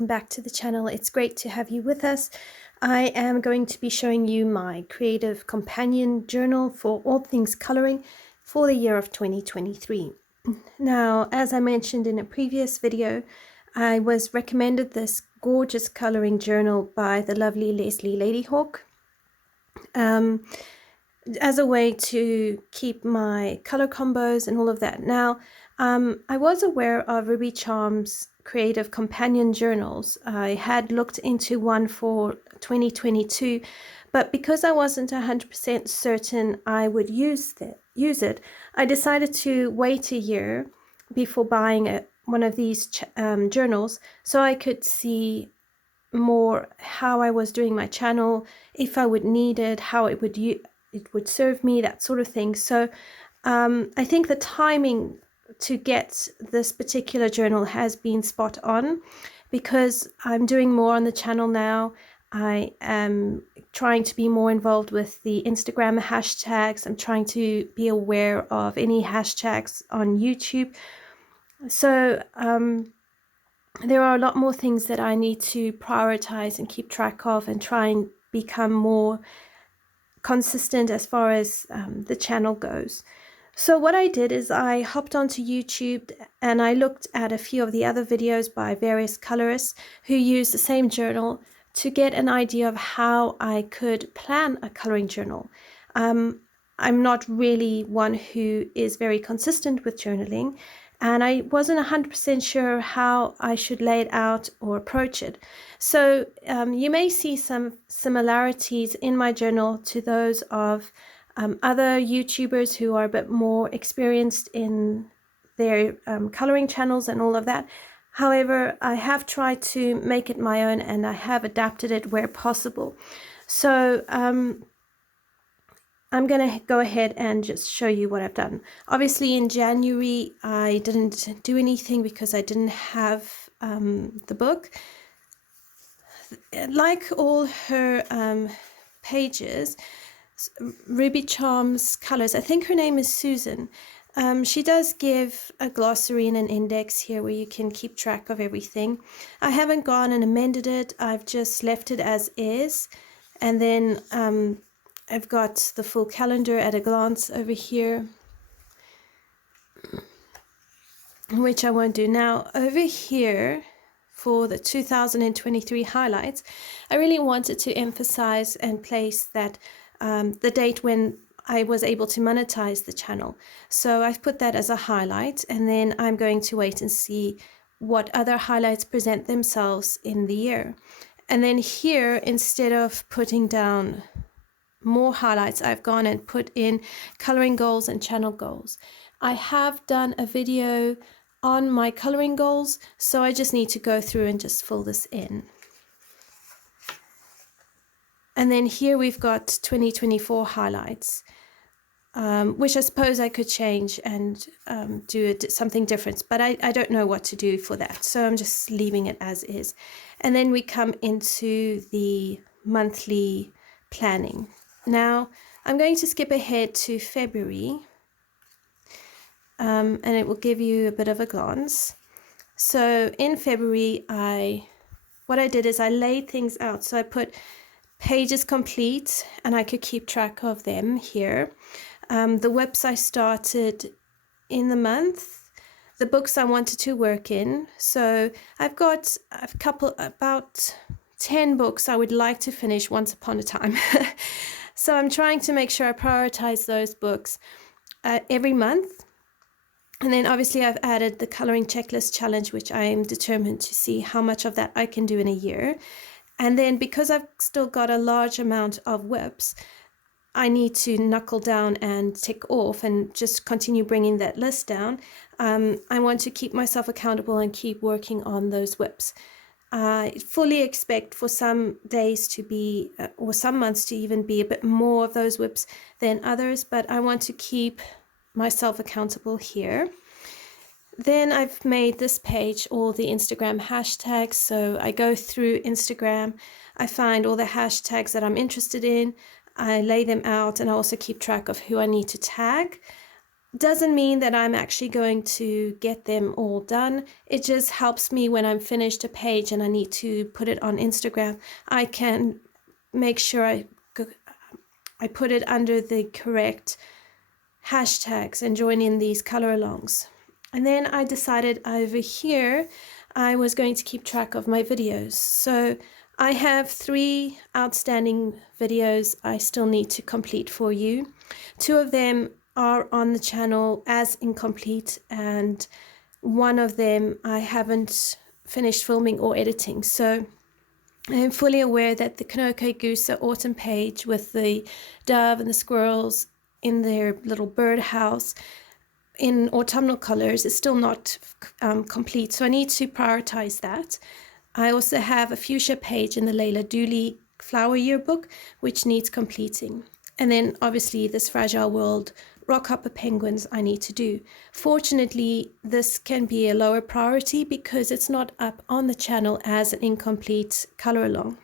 welcome back to the channel. It's great to have you with us. I am going to be showing you my creative companion journal for all things coloring for the year of 2023. Now, as I mentioned in a previous video, I was recommended this gorgeous coloring journal by the lovely Leslie Ladyhawk as a way to keep my color combos and all of that. Now, I was aware of Ruby Charm's creative companion journals. I had looked into one for 2022, but because I wasn't 100% certain I would use it, I decided to wait a year before buying one of these journals so I could see more how I was doing my channel, if I would need it, how it would serve me, that sort of thing. So I think the timing to get this particular journal has been spot on, because I'm doing more on the channel now. I am trying to be more involved with the Instagram hashtags. I'm trying to be aware of any hashtags on YouTube. So there are a lot more things that I need to prioritize and keep track of and try and become more consistent as far as the channel goes. So what I did is I hopped onto YouTube and I looked at a few of the other videos by various colorists who use the same journal to get an idea of how I could plan a coloring journal. I'm not really one who is very consistent with journaling, and I wasn't 100% sure how I should lay it out or approach it. So you may see some similarities in my journal to those of other YouTubers who are a bit more experienced in their coloring channels and all of that. However, I have tried to make it my own and I have adapted it where possible. So I'm going to go ahead and just show you what I've done. Obviously in January I didn't do anything because I didn't have the book. Like all her pages, Ruby Charm's colors, I think her name is Susan. She does give a glossary and an index here where you can keep track of everything. I haven't gone and amended it. I've just left it as is. And then I've got the full calendar at a glance over here, which I won't do now. Over here, for the 2023 highlights, I really wanted to emphasize and place that the date when I was able to monetize the channel. So I've put that as a highlight, and then I'm going to wait and see what other highlights present themselves in the year. And then here, instead of putting down more highlights, I've gone and put in coloring goals and channel goals. I have done a video on my coloring goals, so I just need to go through and just fill this in. And then here we've got 2024 highlights, which I suppose I could change and do something different, but I don't know what to do for that. So I'm just leaving it as is. And then we come into the monthly planning. Now I'm going to skip ahead to February, and it will give you a bit of a glance. So in February, what I did is I laid things out. So I put pages complete, and I could keep track of them here. The whips I started in the month, the books I wanted to work in. So I've got about 10 books I would like to finish once upon a time. So I'm trying to make sure I prioritize those books every month. And then obviously I've added the coloring checklist challenge, which I am determined to see how much of that I can do in a year. And then because I've still got a large amount of whips, I need to knuckle down and tick off and just continue bringing that list down. I want to keep myself accountable and keep working on those whips. I fully expect for some days to be, or some months to even be a bit more of those whips than others, but I want to keep myself accountable here. Then I've made this page all the Instagram hashtags. So I go through Instagram, I find all the hashtags that I'm interested in, I lay them out, and I also keep track of who I need to tag. Doesn't mean that I'm actually going to get them all done. It just helps me when I'm finished a page and I need to put it on Instagram. I can make sure I put it under the correct hashtags and join in these color alongs. And then I decided over here I was going to keep track of my videos. So I have 3 outstanding videos I still need to complete for you. 2 of them are on the channel as incomplete, and 1 of them I haven't finished filming or editing. So I am fully aware that the Kanoke Gusa autumn page with the dove and the squirrels in their little birdhouse in autumnal colors is still not complete. So I need to prioritize that. I also have a fuchsia page in the Layla Dooley flower yearbook, which needs completing. And then obviously this Fragile World Rockhopper penguins I need to do. Fortunately, this can be a lower priority because it's not up on the channel as an incomplete color along.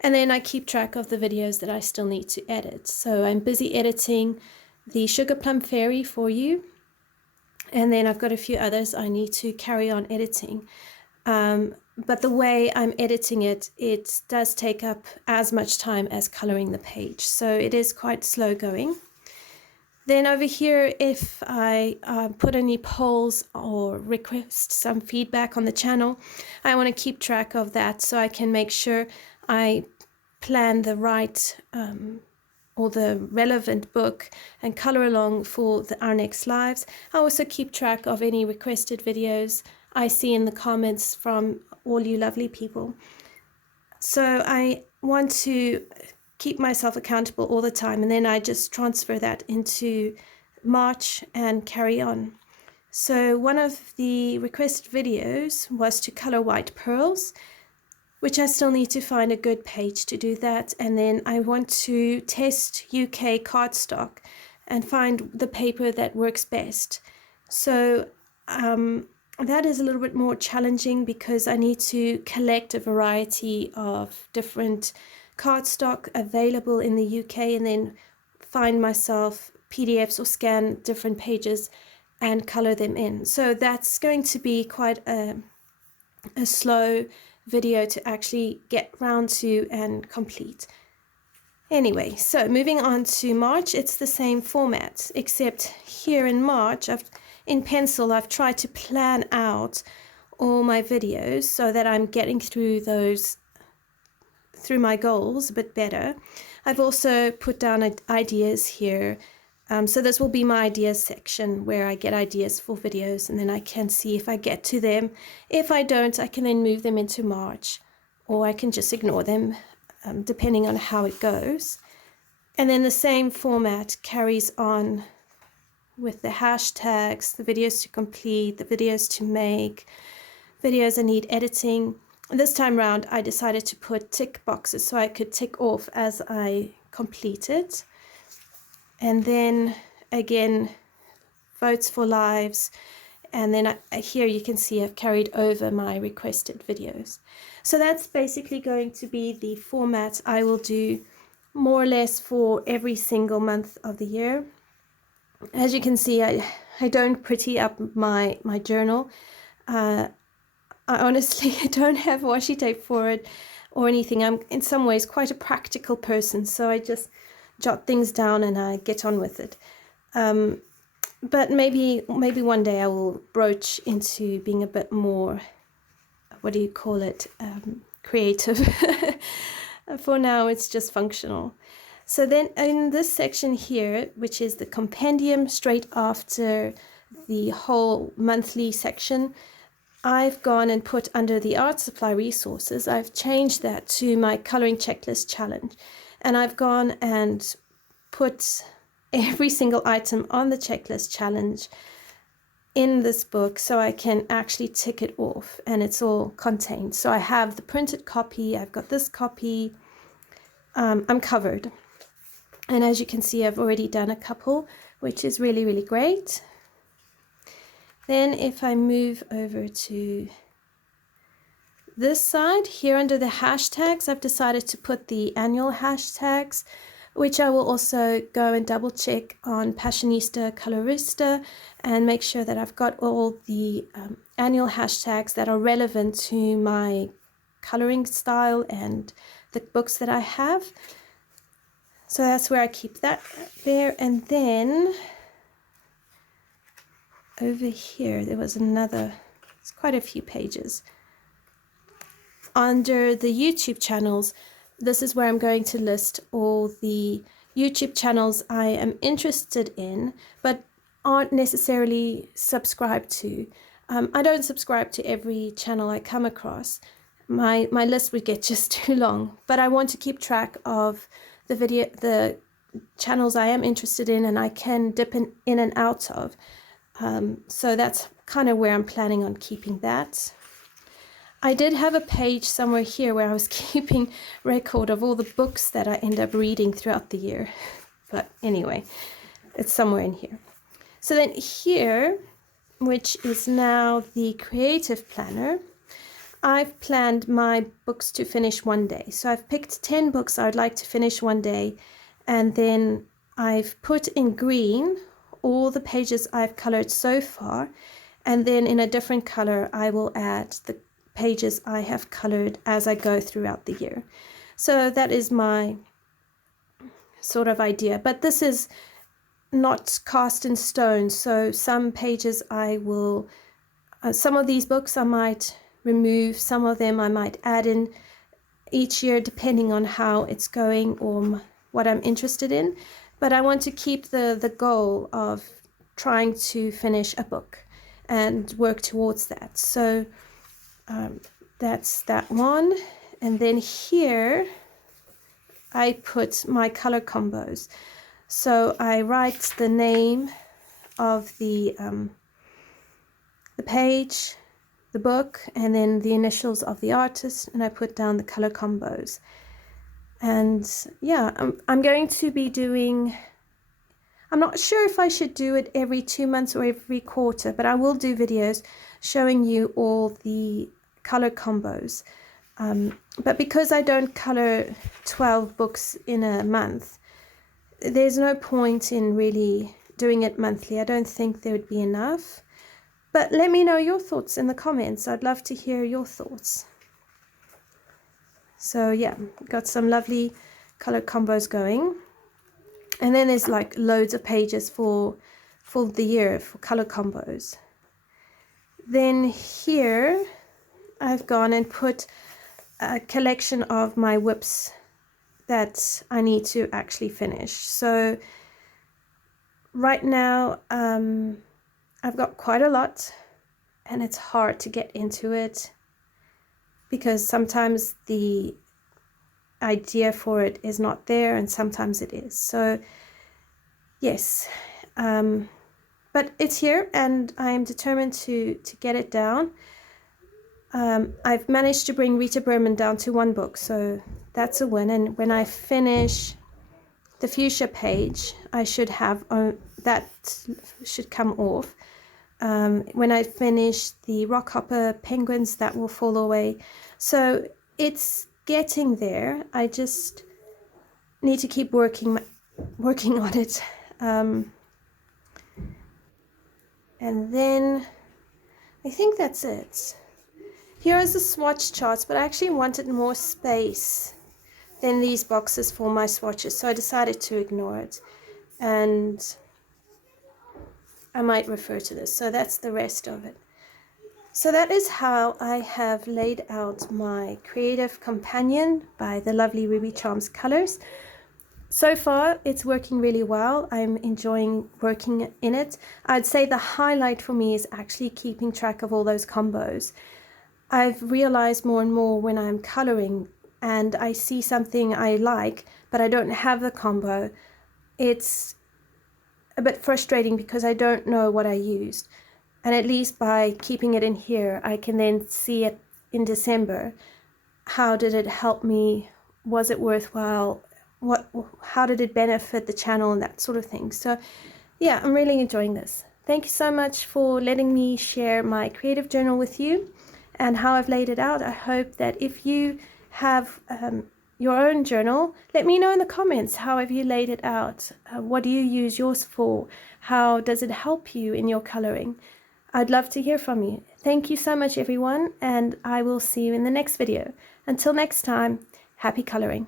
And then I keep track of the videos that I still need to edit. So I'm busy editing the Sugar Plum Fairy for you. And then I've got a few others I need to carry on editing. But the way I'm editing it, it does take up as much time as coloring the page. So it is quite slow going. Then over here, if I put any polls or request some feedback on the channel, I want to keep track of that so I can make sure I plan the right or the relevant book and color along for our next lives. I also keep track of any requested videos I see in the comments from all you lovely people. So I want to keep myself accountable all the time, and then I just transfer that into March and carry on. So one of the requested videos was to color white pearls, which I still need to find a good page to do that. And then I want to test UK cardstock and find the paper that works best. So that is a little bit more challenging because I need to collect a variety of different cardstock available in the UK and then find myself PDFs or scan different pages and color them in. So that's going to be quite a slow video to actually get round to and complete. Anyway, so moving on to March, it's the same format, except here in March, in pencil, I've tried to plan out all my videos so that I'm getting through my goals a bit better. I've also put down ideas here. So this will be my ideas section where I get ideas for videos, and then I can see if I get to them. If I don't, I can then move them into March, or I can just ignore them, depending on how it goes. And then the same format carries on with the hashtags, the videos to complete, the videos to make, videos I need editing. This time round, I decided to put tick boxes so I could tick off as I complete it. And then again, votes for lives. And then here you can see I've carried over my requested videos. So that's basically going to be the format I will do more or less for every single month of the year. As you can see, I don't pretty up my journal. I honestly don't have washi tape for it or anything. I'm in some ways quite a practical person, so I just jot things down and I get on with it. But maybe one day I will broach into being a bit more, what do you call it, creative. For now, it's just functional. So then in this section here, which is the compendium straight after the whole monthly section, I've gone and put under the art supply resources, I've changed that to my coloring checklist challenge. And I've gone and put every single item on the checklist challenge in this book so I can actually tick it off and it's all contained. So I have the printed copy, I've got this copy, I'm covered. And as you can see, I've already done a couple, which is really, really great. Then if I move over to this side, here under the hashtags, I've decided to put the annual hashtags which I will also go and double check on Passionista Colorista and make sure that I've got all the annual hashtags that are relevant to my coloring style and the books that I have. So that's where I keep that there. And then over here, there was another, it's quite a few pages. Under the YouTube channels, this is where I'm going to list all the YouTube channels I am interested in, but aren't necessarily subscribed to. I don't subscribe to every channel I come across. My list would get just too long, but I want to keep track of the channels I am interested in and I can dip in and out of. So that's kind of where I'm planning on keeping that. I did have a page somewhere here where I was keeping record of all the books that I end up reading throughout the year. But anyway, it's somewhere in here. So then here, which is now the creative planner, I've planned my books to finish one day. So I've picked 10 books I would like to finish one day. And then I've put in green all the pages I've colored so far. And then in a different color, I will add the pages I have colored as I go throughout the year. So that is my sort of idea, but this is not cast in stone. So some pages I will, some of these books I might remove, some of them I might add in each year depending on how it's going or what I'm interested in. But I want to keep the goal of trying to finish a book and work towards that. So that's that one. And then here I put my color combos. So I write the name of the page, the book, and then the initials of the artist, and I put down the color combos. And yeah, I'm going to be doing, I'm not sure if I should do it every 2 months or every quarter, but I will do videos showing you all the color combos. But because I don't color 12 books in a month, there's no point in really doing it monthly. I don't think there would be enough. But let me know your thoughts in the comments. I'd love to hear your thoughts. So yeah, got some lovely color combos going. And then there's like loads of pages for the year for color combos. Then here I've gone and put a collection of my whips that I need to actually finish. So right now I've got quite a lot and it's hard to get into it because sometimes the idea for it is not there and sometimes it is. So yes, but it's here and I'm determined to get it down. I've managed to bring Rita Berman down to one book, so that's a win. And when I finish the fuchsia page, I should have, that should come off. When I finish the rockhopper penguins, that will fall away. So it's getting there. I just need to keep working on it. And then I think that's it. Here is the swatch charts, but I actually wanted more space than these boxes for my swatches, so I decided to ignore it. And I might refer to this. So that's the rest of it. So that is how I have laid out my creative companion by the lovely Ruby Charms colors. So far, it's working really well. I'm enjoying working in it. I'd say the highlight for me is actually keeping track of all those combos. I've realized more and more when I'm coloring and I see something I like, but I don't have the combo, it's a bit frustrating because I don't know what I used. And at least by keeping it in here, I can then see it in December. How did it help me? Was it worthwhile? How did it benefit the channel and that sort of thing? So yeah, I'm really enjoying this. Thank you so much for letting me share my creative journal with you and how I've laid it out. I hope that if you have your own journal, let me know in the comments, how have you laid it out? What do you use yours for? How does it help you in your coloring? I'd love to hear from you. Thank you so much, everyone, and I will see you in the next video. Until next time, happy coloring.